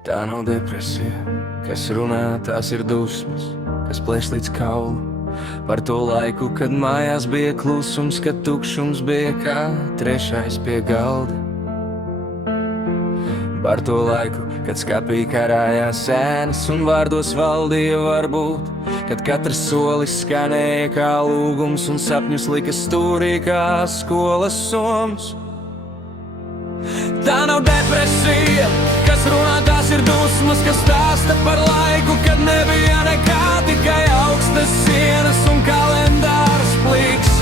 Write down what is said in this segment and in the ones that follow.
Tā nav depresija, kas runā, tās ir dusmas, kas plēš līdz kaulu. Par to laiku, kad mājās bija klusums, kad tukšums bija kā trešais pie galda. Par to laiku, kad skapī karājās sēnas un vārdos valdīja varbūt, kad katrs solis skanēja kā lūgums un sapņus lika stūrī kā skolas soms. Tā nav depresija, kas runā, tās ir dusmas, kas stāsta par laiku, kad nebija nekā, tikai augstas sienas un kalendārs pliks.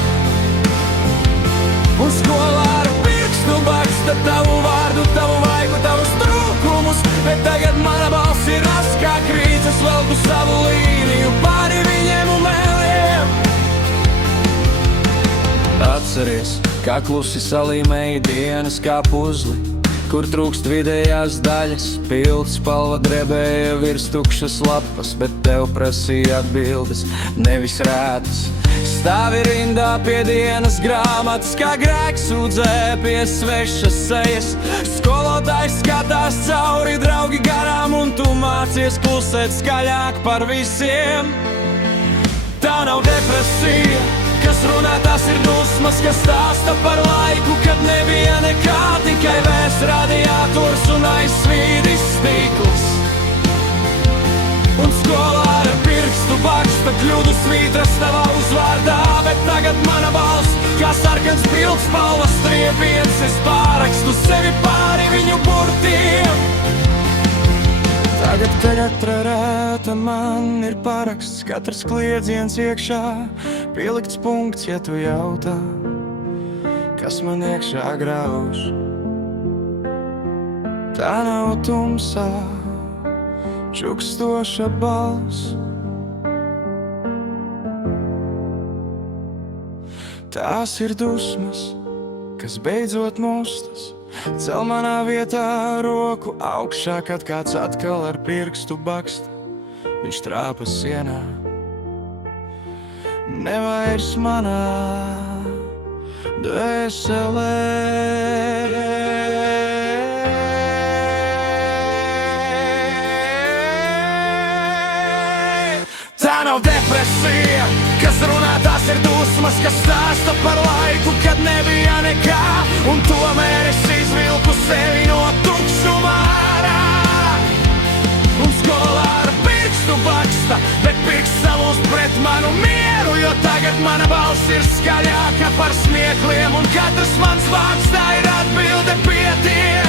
Un skolā ar pirkstu baksta tavu vārdu, tavu vaigu, tavus trūkumus, bet tagad mana balss ir rast kā krīcas, velku savu līniju pāri viņiem un mēliem. Atceries, kā klusi salīmēja dienas kā puzli, kur trūkst vidējās daļas, pildspalva drebēja virs tukšas lapas, bet tev prasīja atbildes, nevis rētas. Stāvi rindā pie dienas grāmatas, kā grēks sūdzē pie svešas sejas. Skolotājs skatās cauri, draugi garām, un tu mācies klusēt skaļāk par visiem. Tā nav depresija, kas runā, tās ir dusmas, kas stāsta par laiku, kad nebija nekā, tikai vēs radiators un aizsvīdis stikls. Un skolā ar pirkstu baksta kļūdu svītras tavā uzvārdā, bet tagad mana balss, kā sarkans pildspalvas striepiens, es pārakstu sevi pāri viņu burtiem. Tagad katra rēta man ir paraksts, katrs kliedziens iekšā, pielikts punkts, ja tu jautā, kas man iekšā grauž. Tā nav tumsā čukstoša balss, tās ir dusmas, kas beidzot mustas. Cel manā vietā roku augšā, kad kāds atkal ar pirkstu baksta, viņš trāpa sienā. Nevairs manā dvēselē. Tā nav depresija, kas runā, tās ir dusmas, kas stāsta par laiku, kad nebija nekā, un tomēr es izvilku sevi no tukšuma ārā. Un skolā ar pirkstu baksta, bet pirksts salūst pret manu mieru, jo tagad mana balss ir skaļāka par smiekliem, un katrs mans vārds tā ir atbilde pie tiem.